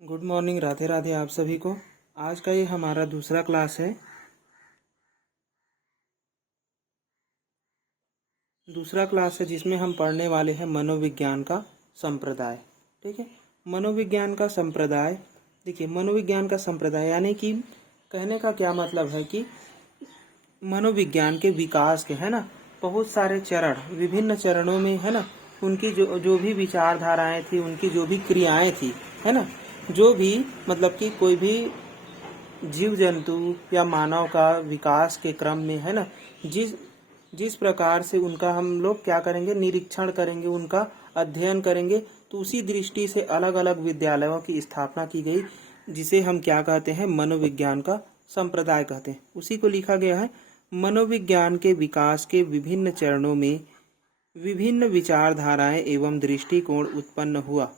Good morning, Radhe Radhe आप सभी को। आज का ये हमारा दूसरा क्लास है। जिसमें हम पढ़ने वाले हैं मनोविज्ञान का संप्रदाय। ठीक है, मनोविज्ञान का संप्रदाय। देखिए, मनोविज्ञान का संप्रदाय यानी कि कहने का क्या मतलब है कि मनोविज्ञान के विकास के, है ना, बहुत सारे चरण, विभिन्न चरणों में, है ना, उनकी जो जो भी विचारधाराएं थी, उनकी जो भी क्रियाएं थी, है ना, जो भी मतलब कि कोई भी जीव जंतु या मानव का विकास के क्रम में, है ना, जिस जिस प्रकार से उनका हम लोग क्या करेंगे, निरीक्षण करेंगे, उनका अध्ययन करेंगे, तो उसी दृष्टि से अलग अलग विद्यालयों की स्थापना की गई, जिसे हम क्या कहते हैं, मनोविज्ञान का संप्रदाय कहते हैं। उसी को लिखा गया है। मनोविज्ञान के विकास के विभिन्न चरणों में विभिन्न विचारधाराएं एवं दृष्टिकोण उत्पन्न हुआ,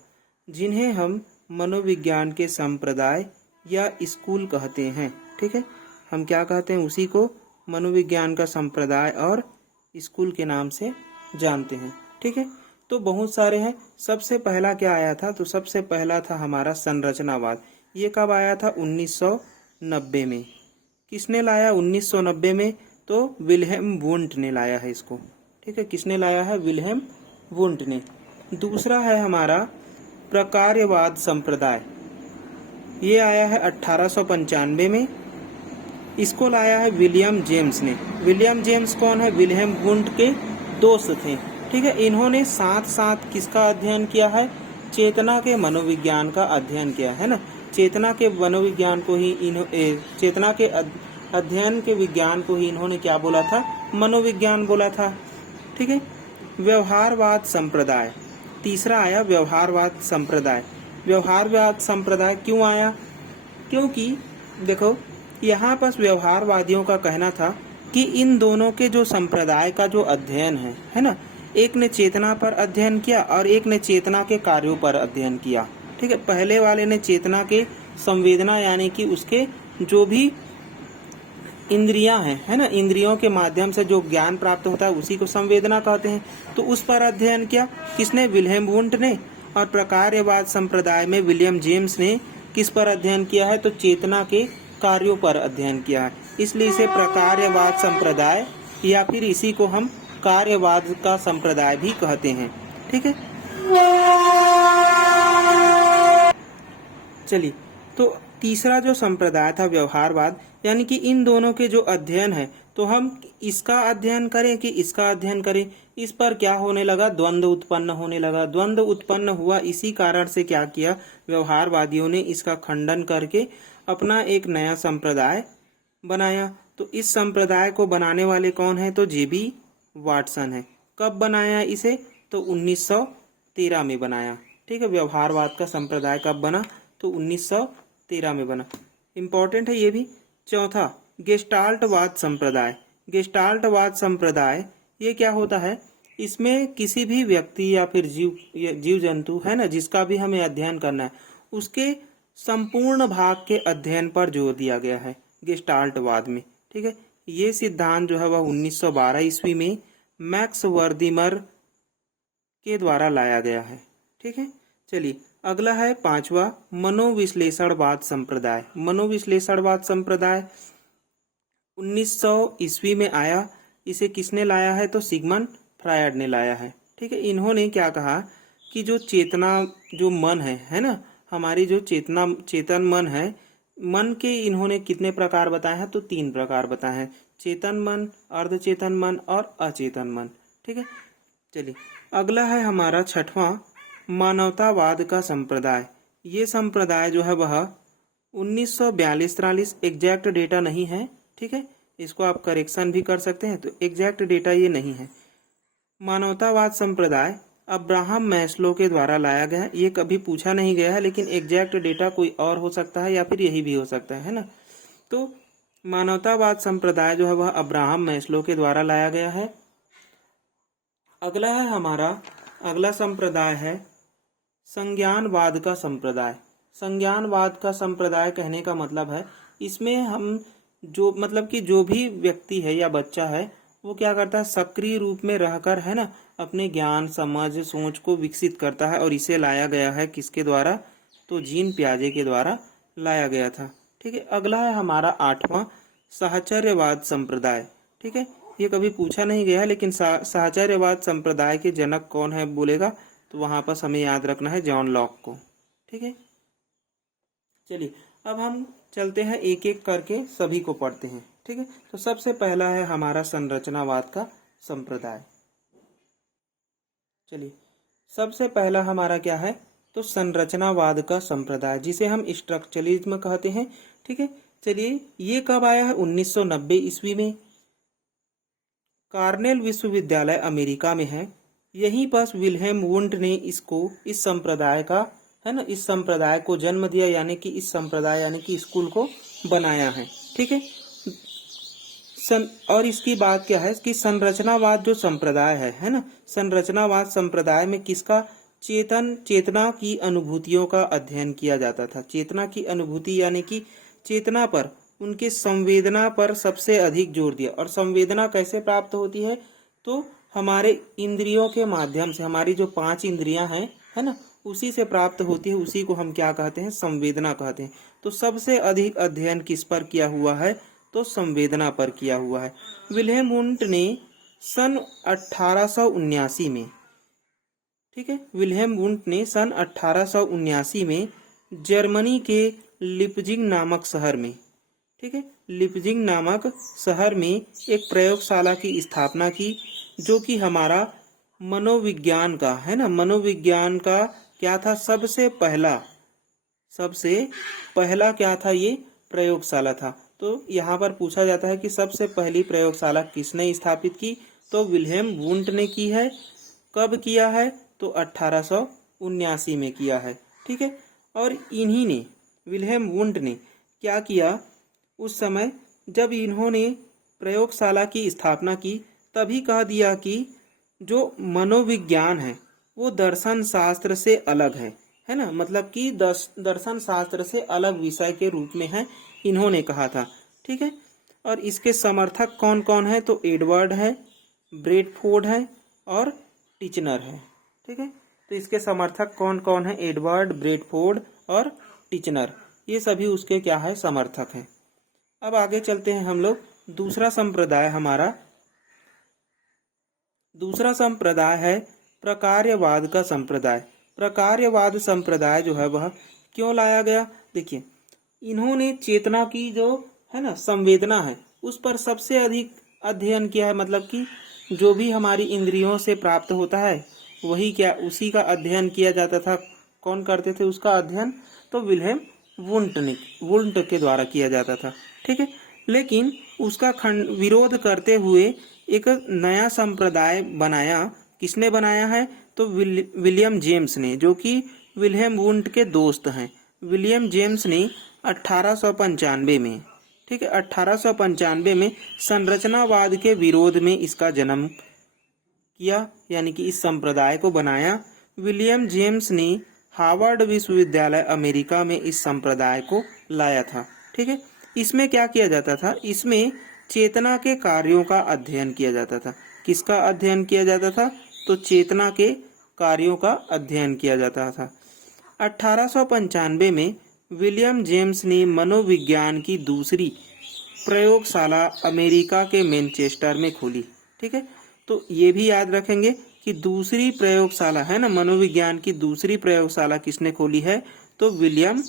जिन्हें हम मनोविज्ञान के संप्रदाय या स्कूल कहते हैं। ठीक है, हम क्या कहते हैं, उसी को मनोविज्ञान का संप्रदाय और स्कूल के नाम से जानते हैं। ठीक है, तो बहुत सारे हैं। सबसे पहला क्या आया था, तो सबसे पहला था हमारा संरचनावाद। ये कब आया था? 1990 में। किसने लाया 1990 में? तो विल्हेम वुंट ने लाया है इसको। ठीक है, किसने लाया है? विल्हेम वुंट ने। दूसरा है हमारा प्रकार्यवाद संप्रदाय। ये आया है 1895 में। इसको लाया है विलियम जेम्स ने। विलियम जेम्स कौन है? विल्हेम वुंट के दोस्त थे। ठीक है, इन्होंने साथ साथ किसका अध्ययन किया है? चेतना के मनोविज्ञान का अध्ययन किया है ना। चेतना के मनोविज्ञान को ही चेतना के अध्ययन के विज्ञान को ही इन्होंने क्या बोला था? मनोविज्ञान बोला था। ठीक है, व्यवहारवाद संप्रदाय। तीसरा आया व्यवहारवाद संप्रदाय। व्यवहारवाद संप्रदाय क्यों आया? क्योंकि देखो, यहाँ पर व्यवहारवादियों का कहना था कि इन दोनों के जो संप्रदाय का जो अध्ययन है ना, एक ने चेतना पर अध्ययन किया और एक ने चेतना के कार्यों पर अध्ययन किया। ठीक है, पहले वाले ने चेतना के संवेदना यानी कि उसके जो भी इंद्रियां हैं, है ना, इंद्रियों के माध्यम से जो ज्ञान प्राप्त होता है उसी को संवेदना कहते हैं। तो उस पर अध्ययन किया किसने? विल्हेम वुंट ने। और प्रकार्यवाद संप्रदाय में विलियम जेम्स ने किस पर अध्ययन किया है? तो चेतना के कार्यों पर अध्ययन किया है। इसलिए इसे प्रकार्यवाद संप्रदाय या फिर इसी को हम कार्यवाद का संप्रदाय भी कहते हैं। ठीक है, चलिए, तो तीसरा जो संप्रदाय था व्यवहारवाद, यानी कि इन दोनों के जो अध्ययन है, तो हम इसका अध्ययन करें कि इसका अध्ययन करें, इस पर क्या होने लगा? द्वंद्व उत्पन्न होने लगा। द्वंद्व उत्पन्न हुआ, इसी कारण से क्या किया व्यवहारवादियों ने? इसका खंडन करके अपना एक नया संप्रदाय बनाया। तो इस संप्रदाय को बनाने वाले कौन है? तो जेबी वाटसन है। कब बनाया इसे? तो 1913 में बनाया। ठीक है, व्यवहारवाद का संप्रदाय कब बना? तो 1913 में बना। इंपॉर्टेंट है ये भी। चौथा, गेस्टाल्टवाद संप्रदाय। गेस्टाल्टवाद संप्रदाय ये क्या होता है? इसमें किसी भी व्यक्ति या फिर जीव जंतु, है ना, जिसका भी हमें अध्ययन करना है, उसके संपूर्ण भाग के अध्ययन पर जोर दिया गया है गेस्टाल्टवाद में। ठीक है, ये सिद्धांत जो है वह 1912 ईस्वी में मैक्स वर्दिमर के द्वारा लाया गया है। ठीक है, चलिए, अगला है पांचवा, मनोविश्लेषणवाद संप्रदाय। मनोविश्लेषणवाद संप्रदाय 1900 ईस्वी में आया। इसे किसने लाया है? तो सिगमंड फ्रायड ने लाया है। ठीक है, इन्होंने क्या कहा कि जो चेतना, जो मन है ना, हमारी जो चेतन मन है, मन के इन्होंने कितने प्रकार बताए हैं? तो 3 प्रकार बताए हैं। चेतन मन, अर्धचेतन मन और अचेतन मन। ठीक है, चलिए, अगला है हमारा छठवां, मानवतावाद का संप्रदाय। ये संप्रदाय जो है वह 1942-43, एग्जैक्ट डेटा नहीं है। ठीक है, इसको आप करेक्शन भी कर सकते हैं, तो एग्जैक्ट डेटा ये नहीं है। मानवतावाद संप्रदाय अब्राहम मैस्लो के द्वारा लाया गया है। ये कभी पूछा नहीं गया है, लेकिन एग्जैक्ट डेटा कोई और हो सकता है या फिर यही भी हो सकता है ना। तो मानवतावाद संप्रदाय जो है वह अब्राहम मैस्लो के द्वारा लाया गया है। अगला है हमारा, अगला संप्रदाय है संज्ञानवाद का संप्रदाय। संज्ञानवाद का संप्रदाय कहने का मतलब है, इसमें हम जो मतलब कि जो भी व्यक्ति है या बच्चा है, वो क्या करता है? सक्रिय रूप में रहकर, है ना, अपने ज्ञान, समझ, सोच को विकसित करता है। और इसे लाया गया है किसके द्वारा? तो जीन पियाजे के द्वारा लाया गया था। ठीक है, अगला है हमारा 8वां साहचर्यवाद संप्रदाय। ठीक है, ये कभी पूछा नहीं गया है, लेकिन साहचर्यवाद संप्रदाय के जनक कौन है बोलेगा तो वहां पर हमें याद रखना है जॉन लॉक को। ठीक है, चलिए अब हम चलते हैं एक एक करके सभी को पढ़ते हैं। ठीक है, तो सबसे पहला है हमारा संरचनावाद का संप्रदाय। चलिए सबसे पहला हमारा क्या है तो संरचनावाद का संप्रदाय, जिसे हम स्ट्रक्चरलिज्म कहते हैं। ठीक है, चलिए ये कब आया है 1990 ईस्वी में। कार्नेल विश्वविद्यालय अमेरिका में है। यहीं पर विल्हेम वुंड ने इस संप्रदाय का है ना, इस संप्रदाय को जन्म दिया, यानी कि इस संप्रदाय यानी कि स्कूल को बनाया है। ठीक है, और इसकी बात क्या है कि संरचनावाद जो संप्रदाय है ना, संरचनावाद संप्रदाय में किसका चेतना की अनुभूतियों का अध्ययन किया जाता था। चेतना की अनुभूति यानी कि चेतना पर, उनके संवेदना पर सबसे अधिक जोर दिया। और संवेदना कैसे प्राप्त होती है तो हमारे इंद्रियों के माध्यम से, हमारी जो 5 इंद्रियां हैं है ना, उसी से प्राप्त होती है। उसी को हम क्या कहते हैं, संवेदना कहते हैं। तो सबसे अधिक अध्ययन किस पर किया हुआ है तो संवेदना पर किया हुआ है। विल्हेम वुंट ने सन 1879 में, ठीक है, विल्हेम वुंट ने सन 1879 में जर्मनी के लिपजिंग नामक शहर में, ठीक है, लिपजिंग नामक शहर में एक प्रयोगशाला की स्थापना की, जो कि हमारा मनोविज्ञान का है ना, मनोविज्ञान का क्या था, सबसे पहला क्या था, ये प्रयोगशाला था। तो यहाँ पर पूछा जाता है कि सबसे पहली प्रयोगशाला किसने स्थापित की तो विल्हेम वुंट ने की है। कब किया है तो 1879 में किया है। ठीक है, और इन्हीं ने, विल्हेम वुंट ने क्या किया उस समय जब इन्होंने प्रयोगशाला की स्थापना की, तभी कह दिया कि जो मनोविज्ञान है वो दर्शन शास्त्र से अलग है ना, मतलब कि दर्शन शास्त्र से अलग विषय के रूप में है, इन्होंने कहा था। ठीक है, और इसके समर्थक कौन कौन है तो एडवर्ड है, ब्रेडफोर्ड है और टिचनर है। ठीक है, तो इसके समर्थक कौन कौन है, एडवर्ड, ब्रेडफोर्ड और टिचनर, ये सभी उसके क्या है, समर्थक हैं। अब आगे चलते हैं हम लोग। दूसरा संप्रदाय है प्रकार्यवाद का संप्रदाय। प्रकार्यवाद संप्रदाय जो है वह क्यों लाया गया, देखिए इन्होंने चेतना की जो है ना संवेदना है उस पर सबसे अधिक अध्ययन किया है, मतलब कि जो भी हमारी इंद्रियों से प्राप्त होता है वही क्या, उसी का अध्ययन किया जाता था। कौन करते थे उसका अध्ययन तो विल्हेम वुंट के द्वारा किया जाता था। ठीक है, लेकिन उसका विरोध करते हुए एक नया संप्रदाय बनाया। किसने बनाया है तो विलियम जेम्स ने, जो कि विल्हेम वुंट के दोस्त हैं। विलियम जेम्स ने 1895 में, ठीक है, 1895 में संरचनावाद के विरोध में इसका जन्म किया, यानी कि इस संप्रदाय को बनाया। विलियम जेम्स ने हार्वर्ड विश्वविद्यालय अमेरिका में इस संप्रदाय को लाया था। ठीक है, इसमें क्या किया जाता था, इसमें चेतना के कार्यों का अध्ययन किया जाता था। किसका अध्ययन किया जाता था तो चेतना के कार्यों का अध्ययन किया जाता था। 1895 में विलियम जेम्स ने मनोविज्ञान की दूसरी प्रयोगशाला अमेरिका के मैनचेस्टर में खोली। ठीक है, तो ये भी याद रखेंगे कि दूसरी प्रयोगशाला है ना, मनोविज्ञान की दूसरी प्रयोगशाला किसने खोली है तो विलियम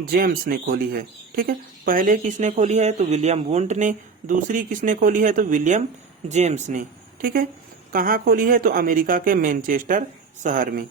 जेम्स ने खोली है। ठीक है, पहले किसने खोली है तो विलियम वुंट ने, दूसरी किसने खोली है तो विलियम जेम्स ने। ठीक है, कहाँ खोली है तो अमेरिका के मैनचेस्टर शहर में।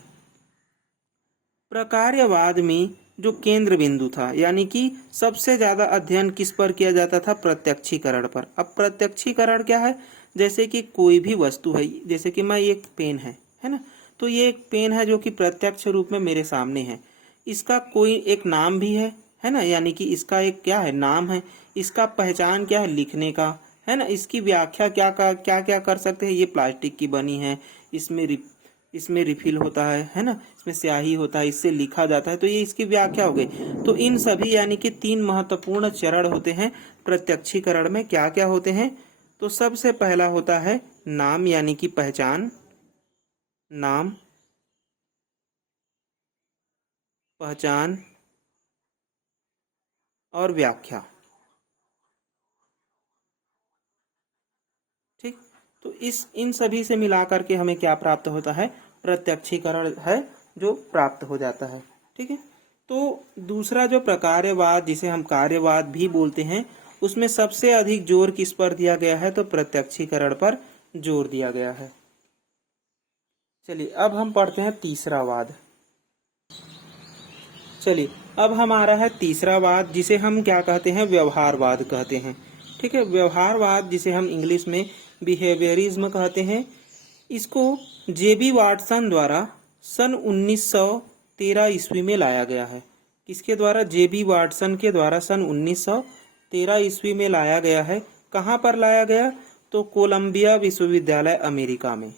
प्रकार्यवाद में जो केंद्र बिंदु था, यानी कि सबसे ज्यादा अध्ययन किस पर किया जाता था, प्रत्यक्षीकरण पर। अब प्रत्यक्षीकरण क्या है, जैसे कि कोई भी वस्तु है, जैसे कि मैं एक पेन है ना, तो ये एक पेन है जो कि प्रत्यक्ष रूप में मेरे सामने है। इसका कोई एक नाम भी है ना, यानी कि इसका एक क्या है, नाम है। इसका पहचान क्या है, लिखने का है ना। इसकी व्याख्या क्या क्या कर सकते हैं, ये प्लास्टिक की बनी है, इसमें रिफिल होता है ना, इसमें स्याही होता है, इससे लिखा जाता है, तो ये इसकी व्याख्या हो गई। तो इन सभी यानी कि 3 महत्वपूर्ण चरण होते हैं प्रत्यक्षीकरण में। क्या क्या होते हैं तो सबसे पहला होता है नाम, यानी कि पहचान, नाम। पहचान और व्याख्या। ठीक, तो इन सभी से मिलाकर के हमें क्या प्राप्त होता है, प्रत्यक्षीकरण है जो प्राप्त हो जाता है। ठीक है, तो दूसरा जो प्रकार्यवाद जिसे हम कार्यवाद भी बोलते हैं, उसमें सबसे अधिक जोर किस पर दिया गया है, तो प्रत्यक्षीकरण पर जोर दिया गया है। चलिए अब हम पढ़ते हैं तीसरा वाद। चलिए अब हमारा है तीसरा वाद जिसे हम क्या कहते हैं, व्यवहारवाद कहते हैं। ठीक है, व्यवहारवाद जिसे हम इंग्लिश में बिहेवियरिज्म कहते हैं, इसको जेबी वाटसन द्वारा सन 1913 ईस्वी में लाया गया है। किसके द्वारा, जेबी वाटसन के द्वारा सन 1913 ईस्वी में लाया गया है। कहाँ पर लाया गया, तो कोलंबिया विश्वविद्यालय अमेरिका में।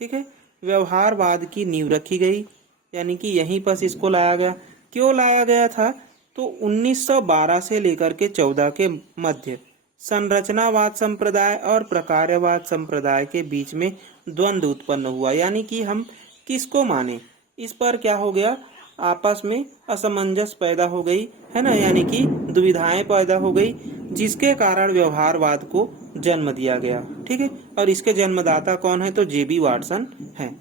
ठीक है, व्यवहारवाद की नींव रखी गई, यानी कि यहीं पर इसको लाया गया। क्यों लाया गया था, तो 1912 से लेकर के 14 के मध्य संरचनावाद संप्रदाय और प्रकार्यवाद संप्रदाय के बीच में द्वंद्व उत्पन्न हुआ, यानी कि हम किसको माने, इस पर क्या हो गया, आपस में असमंजस पैदा हो गई है ना, यानी कि दुविधाएं पैदा हो गई, जिसके कारण व्यवहारवाद को जन्म दिया गया। ठीक है, और इसके जन्मदाता कौन है, तो जेबी वाटसन है।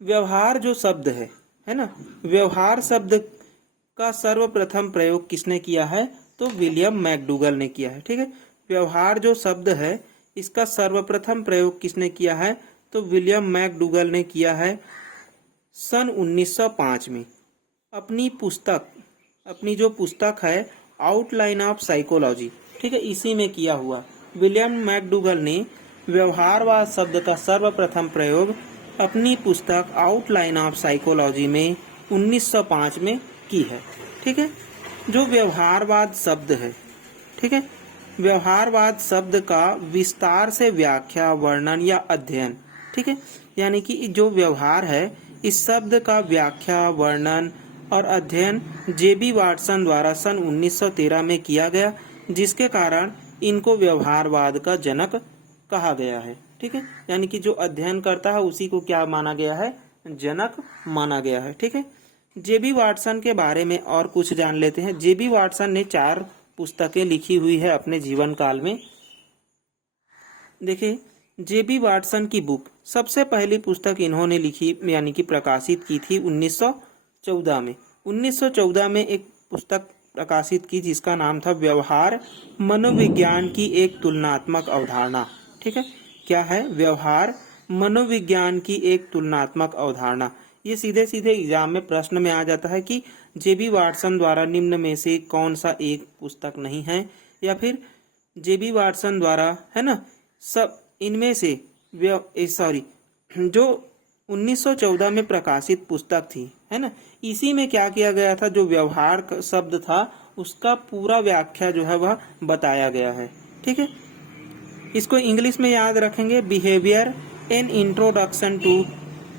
व्यवहार जो शब्द है ना, व्यवहार शब्द का सर्वप्रथम प्रयोग किसने किया है, तो विलियम मैकडूगल ने किया है। ठीक है, व्यवहार जो शब्द है इसका सर्वप्रथम प्रयोग किसने किया है, तो विलियम मैकडूगल ने किया है सन 1905 में। अपनी जो पुस्तक है आउटलाइन ऑफ साइकोलॉजी, ठीक है, इसी में किया हुआ। विलियम मैकडूगल ने व्यवहारवाद शब्द का सर्वप्रथम प्रयोग अपनी पुस्तक आउटलाइन ऑफ साइकोलॉजी में 1905 में की है। ठीक है, जो व्यवहारवाद शब्द है, ठीक है, व्यवहारवाद शब्द का विस्तार से व्याख्या, वर्णन या अध्ययन, ठीक है, यानी कि जो व्यवहार है इस शब्द का व्याख्या, वर्णन और अध्ययन जेबी वाटसन द्वारा सन 1913 में किया गया, जिसके कारण इनको व्यवहारवाद का जनक कहा गया है। ठीक है, यानी कि जो अध्ययन करता है उसी को क्या माना गया है, जनक माना गया है। ठीक है, जेबी वाटसन के बारे में और कुछ जान लेते हैं। जेबी वाटसन ने 4 पुस्तकें लिखी हुई है अपने जीवन काल में। देखिए, जेबी वाटसन की बुक, सबसे पहली पुस्तक इन्होंने लिखी यानी कि प्रकाशित की थी 1914 में। 1914 में एक पुस्तक प्रकाशित की जिसका नाम था व्यवहार मनोविज्ञान की एक तुलनात्मक अवधारणा। ठीक है, क्या है, व्यवहार मनोविज्ञान की एक तुलनात्मक अवधारणा। ये सीधे सीधे एग्जाम में प्रश्न में आ जाता है कि जेबी वाटसन द्वारा निम्न में से कौन सा एक पुस्तक नहीं है, या फिर जेबी वाटसन द्वारा, है ना, सब इनमें से जो 1914 में प्रकाशित पुस्तक थी, है ना, इसी में क्या किया गया था, जो व्यवहार शब्द था उसका पूरा व्याख्या जो है वह बताया गया है। ठीक है, इसको इंग्लिश में याद रखेंगे, behaviour an introduction to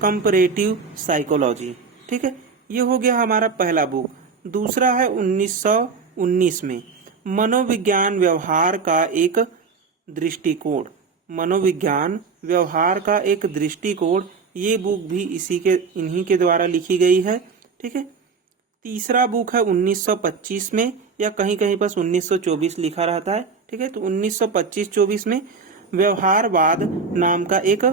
comparative psychology. ठीक है, ये हो गया हमारा पहला बुक। दूसरा है 1919 में मनोविज्ञान व्यवहार का एक दृष्टिकोण, मनोविज्ञान व्यवहार का एक दृष्टिकोण, ये बुक भी इन्हीं के द्वारा लिखी गई है। ठीक है, तीसरा बुक है 1925 में, या कहीं कहीं बस 1924 लिखा रहता है। ठीक है, तो 1925-24 में व्यवहारवाद नाम का एक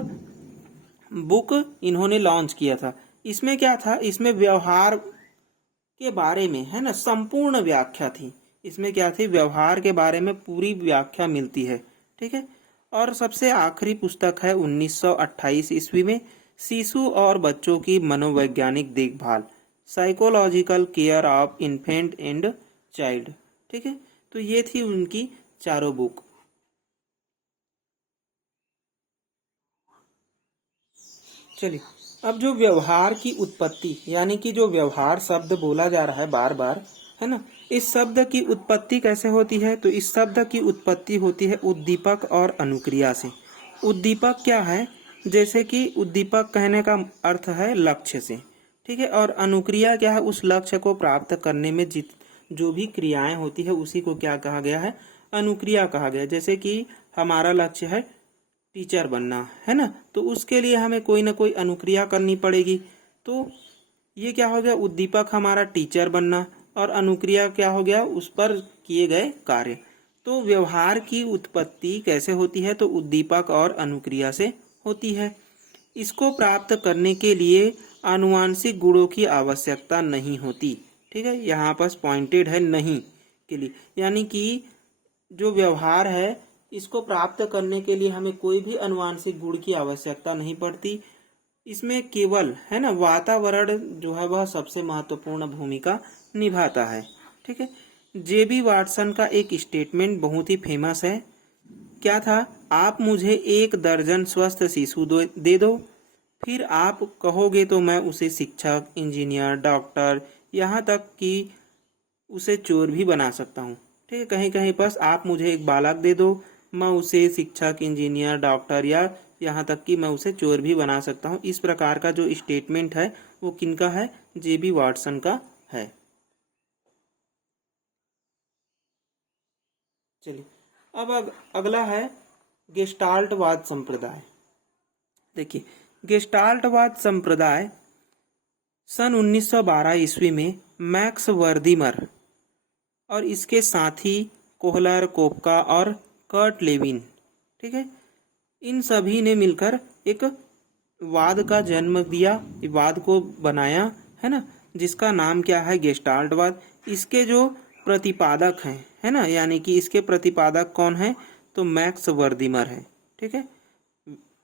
बुक इन्होंने लॉन्च किया था। इसमें क्या था, इसमें व्यवहार के बारे में, है ना, संपूर्ण व्याख्या थी। इसमें क्या थी, व्यवहार के बारे में पूरी व्याख्या मिलती है। ठीक है, और सबसे आखिरी पुस्तक है 1928 ईस्वी में शिशु और बच्चों की मनोवैज्ञानिक देखभाल, psychological care of infant and child. ठीक है, तो ये थी उनकी चारों बुक। चलिए, अब जो व्यवहार की उत्पत्ति, यानी कि जो व्यवहार शब्द बोला जा रहा है बार बार, है ना, इस शब्द की उत्पत्ति कैसे होती है, तो इस शब्द की उत्पत्ति होती है उद्दीपक और अनुक्रिया से। उद्दीपक क्या है, जैसे कि उद्दीपक कहने का अर्थ है लक्ष्य से। ठीक है, और अनुक्रिया क्या है, उस लक्ष्य को प्राप्त करने में जो भी क्रियाएं होती है उसी को क्या कहा गया है, अनुक्रिया कहा गया। जैसे कि हमारा लक्ष्य है टीचर बनना, है ना, तो उसके लिए हमें कोई ना कोई अनुक्रिया करनी पड़ेगी। तो ये क्या हो गया, उद्दीपक हमारा टीचर बनना, और अनुक्रिया क्या हो गया, उस पर किए गए कार्य। तो व्यवहार की उत्पत्ति कैसे होती है, तो उद्दीपक और अनुक्रिया से होती है। इसको प्राप्त करने के लिए आनुवांशिक गुणों की आवश्यकता नहीं होती। ठीक है, यहाँ पर पॉइंटेड है नहीं के लिए, यानी कि जो व्यवहार है इसको प्राप्त करने के लिए हमें कोई भी आनुवांशिक गुण की आवश्यकता नहीं पड़ती। इसमें केवल है ना वातावरण जो है वह सबसे महत्वपूर्ण भूमिका निभाता है। ठीक है, जेबी वाटसन का एक स्टेटमेंट बहुत ही फेमस है। क्या था, आप मुझे 1 दर्जन स्वस्थ शिशु दे दो, फिर आप कहोगे तो मैं उसे शिक्षक, इंजीनियर, डॉक्टर, यहाँ तक कि उसे चोर भी बना सकता हूँ। ठीक है, कहीं कहीं बस आप मुझे एक बालक दे दो, मैं उसे शिक्षक, इंजीनियर, डॉक्टर या यहाँ तक कि मैं उसे चोर भी बना सकता हूँ। इस प्रकार का जो स्टेटमेंट है वो किनका है, जेबी वाटसन का है। चलिए अब अगला है गेस्टाल्टवाद संप्रदाय। देखिए, गेस्टाल्टवाद संप्रदाय सन 1912 ईस्वी में मैक्स वर्दीमर और इसके साथी कोहलर, कोपका और कर्ट लेविन, ठीक है, इन सभी ने मिलकर एक वाद का जन्म दिया, वाद को बनाया, है ना, जिसका नाम क्या है, गेस्टाल्टवाद। इसके जो प्रतिपादक हैं, है ना, यानी कि इसके प्रतिपादक कौन है, तो मैक्स वर्दीमर है। ठीक है,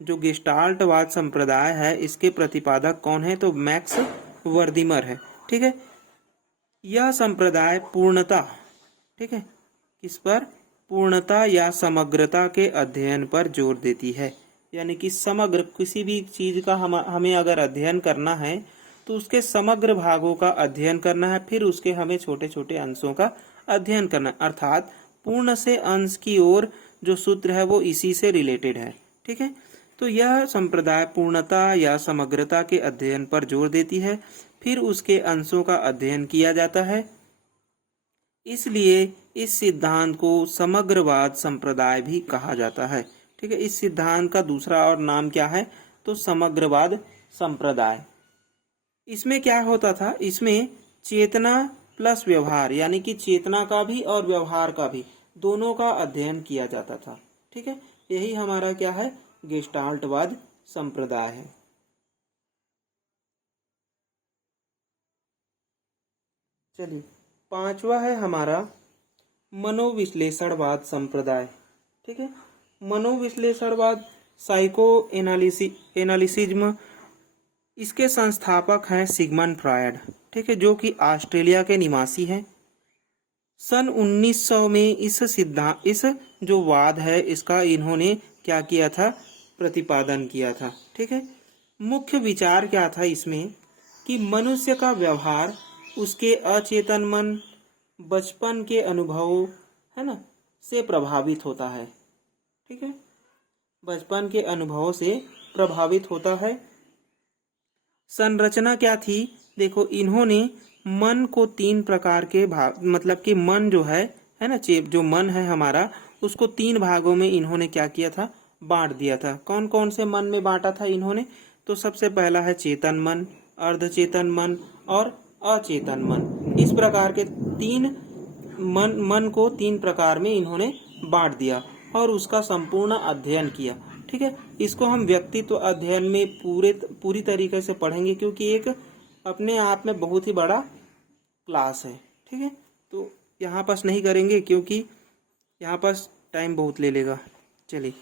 जो गेस्टाल्टवाद संप्रदाय है इसके प्रतिपादक कौन है, तो मैक्स वर्दीमर है। ठीक है, यह संप्रदाय पूर्णता, ठीक है, किस पर, पूर्णता या समग्रता के अध्ययन पर जोर देती है। यानी कि समग्र किसी भी चीज का हमें अगर अध्ययन करना है तो उसके समग्र भागों का अध्ययन करना है, फिर उसके हमें छोटे छोटे अंशों का अध्ययन करना है। अर्थात पूर्ण से अंश की ओर जो सूत्र है वो इसी से रिलेटेड है। ठीक है, तो यह संप्रदाय पूर्णता या समग्रता के अध्ययन पर जोर देती है, फिर उसके अंशों का अध्ययन किया जाता है। इसलिए इस सिद्धांत को समग्रवाद संप्रदाय भी कहा जाता है। ठीक है, इस सिद्धांत का दूसरा और नाम क्या है, तो समग्रवाद संप्रदाय। इसमें क्या होता था, इसमें चेतना प्लस व्यवहार, यानी कि चेतना का भी और व्यवहार का भी दोनों का अध्ययन किया जाता था। ठीक है, यही हमारा क्या है, गेस्टाल्टवाद संप्रदाय है। चलिए, पांचवा है हमारा मनोविश्लेषणवाद संप्रदाय। ठीक है, मनोविश्लेषणवाद साइको एनालिसिज्म, इसके संस्थापक हैं सिगमंड फ्रॉयड। ठीक है, जो कि ऑस्ट्रेलिया के निवासी हैं। सन 1900 में इस जो वाद है इसका इन्होंने क्या किया था, प्रतिपादन किया था। ठीक है, मुख्य विचार क्या था इसमें, कि मनुष्य का व्यवहार उसके अचेतन मन, बचपन के अनुभवों, है ना, से प्रभावित होता है। ठीक है, बचपन के अनुभवों से प्रभावित होता है। संरचना क्या थी, देखो इन्होंने मन को 3 प्रकार के भाग, मतलब कि मन जो है ना, जो मन है हमारा, उसको 3 भागों में इन्होंने क्या किया था, बांट दिया था। कौन कौन से मन में बांटा था इन्होंने, तो सबसे पहला है चेतन मन, अर्धचेतन मन और अचेतन मन। इस प्रकार के 3 मन को 3 प्रकार में इन्होंने बांट दिया और उसका संपूर्ण अध्ययन किया। ठीक है, इसको हम व्यक्तित्व अध्ययन में पूरी तरीके से पढ़ेंगे, क्योंकि एक अपने आप में बहुत ही बड़ा क्लास है। ठीक है, तो यहाँ पास नहीं करेंगे क्योंकि यहाँ पास टाइम बहुत ले लेगा। चलिए,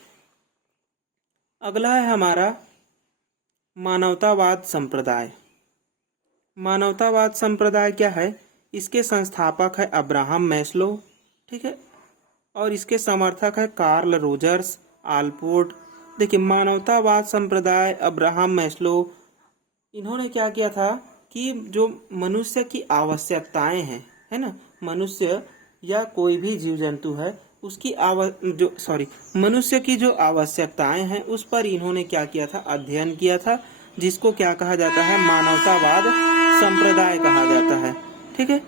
अगला है हमारा मानवतावाद संप्रदाय। मानवतावाद संप्रदाय क्या है, इसके संस्थापक है अब्राहम मैस्लो। ठीक है, और इसके समर्थक है कार्ल रोजर्स, आलपोर्ट। देखिए, मानवतावाद संप्रदाय, अब्राहम मैस्लो, इन्होंने क्या किया था कि जो मनुष्य की आवश्यकताएं हैं, है ना, मनुष्य या कोई भी जीव जंतु है उसकी मनुष्य की जो आवश्यकताएं हैं उस पर इन्होंने क्या किया था, अध्ययन किया था, जिसको क्या कहा जाता है, मानवतावाद संप्रदाय कहा जाता है। ठीक है,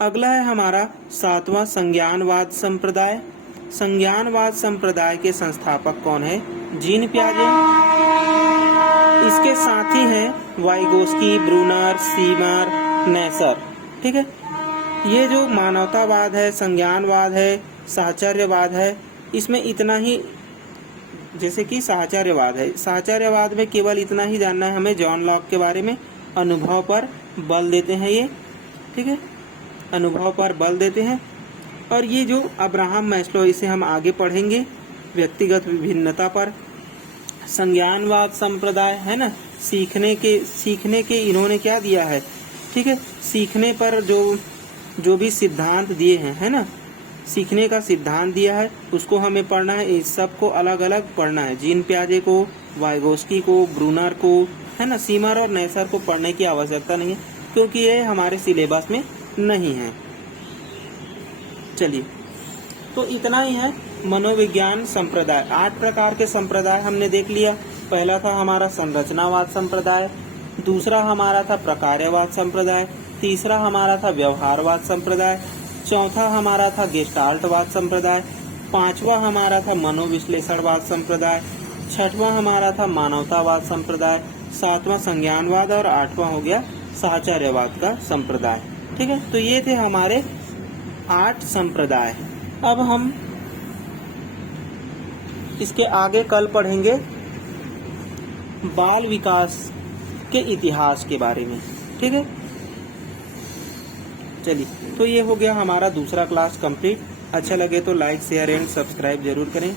अगला है हमारा 7वां संज्ञानवाद संप्रदाय। संज्ञानवाद संप्रदाय के संस्थापक कौन है, जीन पियाजे। इसके साथी हैं वाइगोस्की, ब्रूनर, सीमर, नेसर। ठीक है, ये जो मानवतावाद है, संज्ञानवाद है, साहचर्यवाद है, इसमें इतना ही, जैसे कि साहचर्यवाद है, साहचर्यवाद में केवल इतना ही जानना है हमें जॉन लॉक के बारे में, अनुभव पर बल देते हैं ये। ठीक है, अनुभव पर बल देते हैं। और ये जो अब्राहम मैस्लो, इसे हम आगे पढ़ेंगे, व्यक्तिगत विभिन्नता पर। संज्ञानवाद संप्रदाय है ना, सीखने के इन्होंने क्या दिया है, ठीक है, सीखने पर जो भी सिद्धांत दिए हैं, है ना, सीखने का सिद्धांत दिया है, उसको हमें पढ़ना है। इस सबको अलग अलग पढ़ना है, जीन पियाजे को, वाइगोस्की को, ब्रूनर को, है ना, सीमर और नेसर को पढ़ने की आवश्यकता नहीं है, क्योंकि ये हमारे सिलेबस में नहीं है। चलिए, तो इतना ही है मनोविज्ञान संप्रदाय। 8 प्रकार के संप्रदाय हमने देख लिया। पहला था हमारा संरचनावाद संप्रदाय, दूसरा हमारा था प्रकार्यवाद संप्रदाय, तीसरा हमारा था व्यवहारवाद संप्रदाय, चौथा हमारा था गेस्टाल्टवाद संप्रदाय, पांचवा हमारा था मनोविश्लेषणवाद संप्रदाय, छठवां हमारा था मानवतावाद संप्रदाय, सातवां संज्ञानवाद और 8वां हो गया साहचर्यवाद का संप्रदाय। ठीक है, तो ये थे हमारे 8 संप्रदाय। अब हम इसके आगे कल पढ़ेंगे बाल विकास के इतिहास के बारे में। ठीक है, चलिए, तो ये हो गया हमारा दूसरा क्लास कंप्लीट। अच्छा लगे तो लाइक, शेयर एंड सब्सक्राइब जरूर करें।